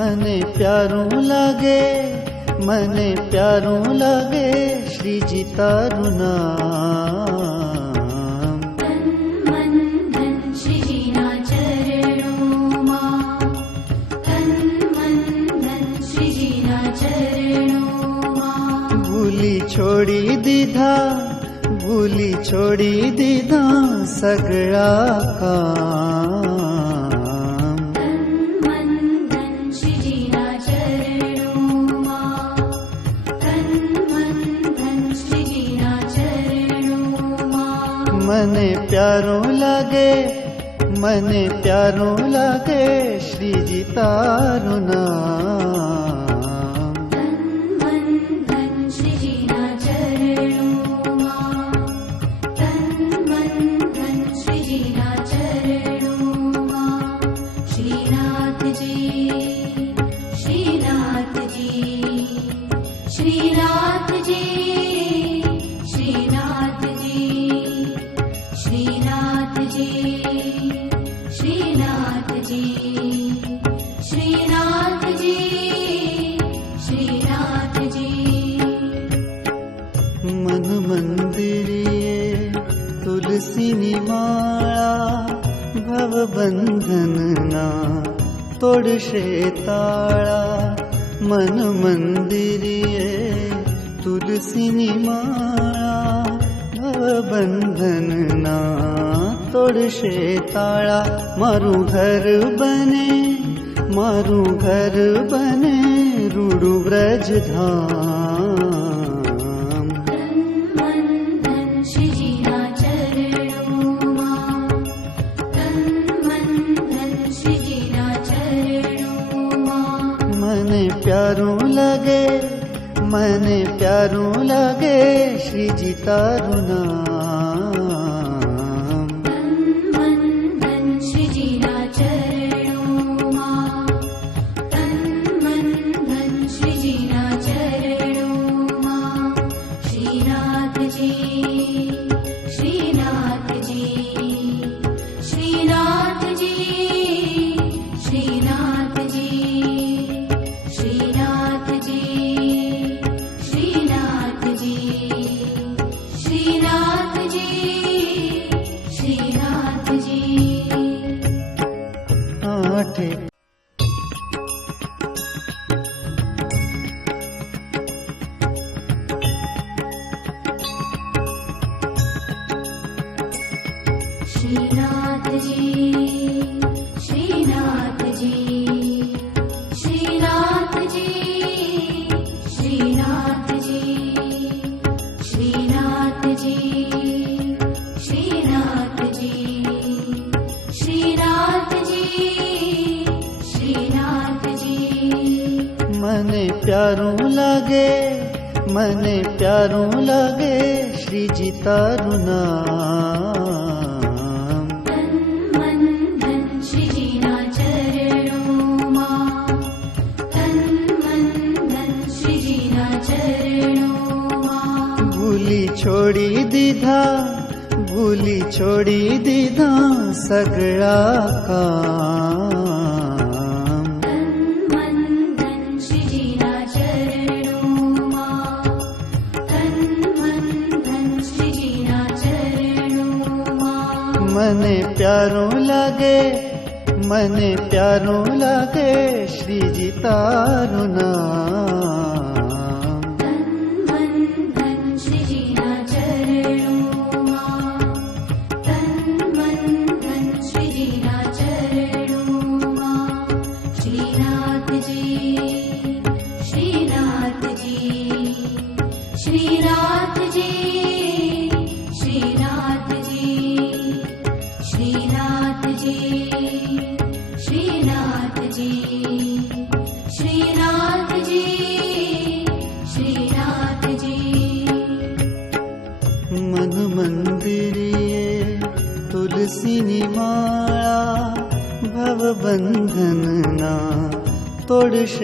मने प्यारूं लागे, मने प्यारूं लागे श्रीजी तारू नाम। तन मन धन श्रीजीना चरणों मां, तन मन धन श्रीजीना चरणों मां। भूली छोड़ी दीधा, भूली छोड़ी दीधा सगळा काम। मने प्यारों लागे, मने प्यारों लागे श्रीजी तारू नाम। तन मन धन श्रीजीना चरणों मां, तन मन धन श्रीजीना चरणों मां। श्रीनाथ जी, श्रीनाथ जी, श्रीनाथ जी, श्रीनाथ जी, श्रीनाथ जी, श्रीनाथ जी, श्रीनाथ जी, श्रीनाथ जी। मन मंदिरिये तुलसी माळा, भव बंधन ना तोडशे ताळा। मन मंदिरिये तुलसी माळा, बंधन ना तोड़शे ताळा। मारू घर बने, मारू घर बने रूडू व्रज धाम। तन मन धन श्रीजीना चरणों मां, तन मन धन श्रीजीना चरणों मां। मने प्यारूं लागे, मने प्यारूं लागे श्रीजी तारू नाम। तन मन धन श्रीजीना चरणों मां, तन मन धन श्रीजीना चरणों मां। श्रीनाथ जी, श्रीनाथ जी, श्रीनाथ जी, श्रीनाथ जी, श्रीनाथ जी, श्रीनाथ जी, श्रीनाथ जी, श्रीनाथ जी। आठे श्रीनाथ जी, श्रीनाथ जी, श्रीनाथ जी, श्रीनाथ जी, श्रीनाथ जी, श्रीनाथ जी, श्रीनाथ जी, श्रीनाथ जी। मने प्यारूं लागे, मने प्यारूं लागे श्रीजी तारू नाम। तन मन धन श्रीजीना चरणों मां, तन मन धन श्रीजीना चरणों मां। भूली छोड़ी दीधा, भूली छोड़ी दीधा सगळा काम। तन मन धन श्रीजीना चरणों मां, तन मन धन श्रीजीना चरणों मां। मने प्यारूं लागे, मने प्यारूं लागे श्रीजी तारू नाम। तन मन धन श्रीजीना चरणों मां, तन मन धन श्रीजीना चरणों मां। श्रीनाथ जी, श्रीनाथ जी, श्रीनाथ जी, श्रीनाथ जी, श्रीनाथ जी, श्रीनाथ जी, श्रीनाथ जी, श्रीनाथ जी। मन मंदिरिये तुलसी माळा, भव बंधन ना तोड़शे